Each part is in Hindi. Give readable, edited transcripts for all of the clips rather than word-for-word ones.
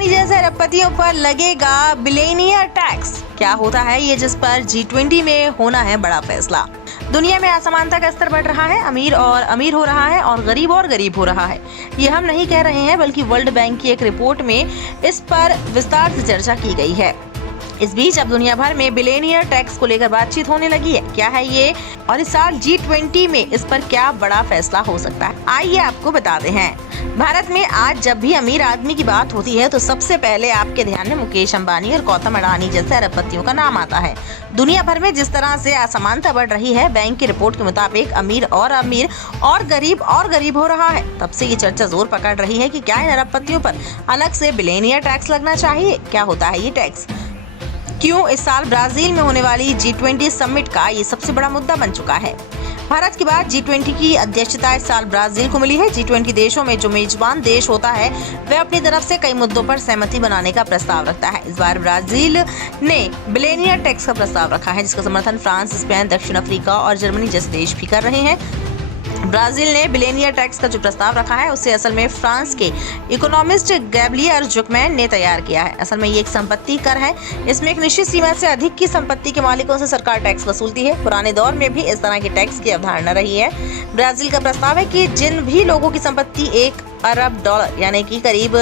अडानी जैसे अरबपतियों पर लगेगा बिलियनियर टैक्स। क्या होता है ये, जिस पर G20 में होना है बड़ा फैसला। दुनिया में असमानता का स्तर बढ़ रहा है, अमीर और अमीर हो रहा है और गरीब हो रहा है। ये हम नहीं कह रहे हैं, बल्कि वर्ल्ड बैंक की एक रिपोर्ट में इस पर विस्तार से चर्चा की गई है। इस बीच अब दुनिया भर में बिलियनियर टैक्स को लेकर बातचीत होने लगी है। क्या है ये और इस साल G20 में इस पर क्या बड़ा फैसला हो सकता है, आइए आपको बताते हैं। भारत में आज जब भी अमीर आदमी की बात होती है तो सबसे पहले आपके ध्यान में मुकेश अंबानी और गौतम अडानी जैसे अरबपतियों का नाम आता है। दुनिया भर में जिस तरह से असमानता बढ़ रही है, बैंक की रिपोर्ट के मुताबिक अमीर और गरीब हो रहा है। तब से ये चर्चा जोर पकड़ रही है कि क्या इन अरबपतियों पर अलग से बिलियनियर टैक्स लगना चाहिए। क्या होता है ये टैक्स, क्यों इस साल ब्राजील में होने वाली G20 समिट का ये सबसे बड़ा मुद्दा बन चुका है। भारत के बाद G20 की अध्यक्षता इस साल ब्राजील को मिली है। G20 देशों में जो मेजबान देश होता है वह अपनी तरफ से कई मुद्दों पर सहमति बनाने का प्रस्ताव रखता है। इस बार ब्राजील ने बिलियनियर टैक्स का प्रस्ताव रखा है, जिसका समर्थन फ्रांस, स्पेन, दक्षिण अफ्रीका और जर्मनी जैसे देश भी कर रहे हैं। ब्राजील ने बिलियनियर टैक्स का जो प्रस्ताव रखा है उसे असल में फ्रांस के इकोनॉमिस्ट गैब्रिएल जुकमैन ने तैयार किया है। असल में ये एक संपत्ति कर है। इसमें एक निश्चित सीमा से अधिक की संपत्ति के मालिकों से सरकार टैक्स वसूलती है। पुराने दौर में भी इस तरह के टैक्स की अवधारणा रही है। ब्राजील का प्रस्ताव है कि जिन भी लोगों की संपत्ति $1 अरब यानी कि करीब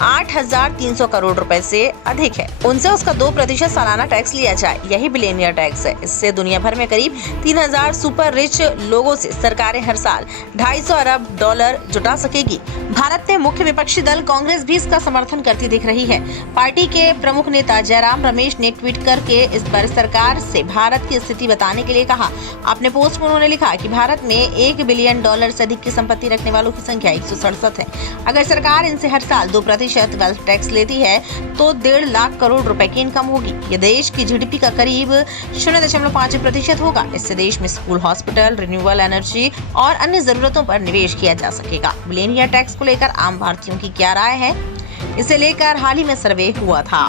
8,300 करोड़ रुपए से अधिक है, उनसे उसका 2% सालाना टैक्स लिया जाए। यही बिलियनियर टैक्स है। इससे दुनिया भर में करीब 3,000 सुपर रिच लोगों से सरकारें हर साल $250 अरब जुटा सकेगी। भारत में मुख्य विपक्षी दल कांग्रेस भी इसका समर्थन करती दिख रही है। पार्टी के प्रमुख नेता जयराम रमेश ने ट्वीट करके इस पर सरकार से भारत की स्थिति बताने के लिए कहा। अपने पोस्ट में उन्होंने लिखा कि भारत में $1 बिलियन से अधिक की संपत्ति रखने वालों की संख्या 167 है। अगर सरकार इनसे हर साल 2% वेल्थ टैक्स लेती है तो 1.5 लाख करोड़ रुपए की इनकम होगी। ये देश की GDP का करीब 0.5% होगा। इससे देश में स्कूल, हॉस्पिटल, रिन्यूएबल एनर्जी और अन्य जरूरतों पर निवेश किया जा सकेगा। बिलियनियर टैक्स को लेकर आम भारतीयों की क्या राय है, इसे लेकर हाल ही में सर्वे हुआ था।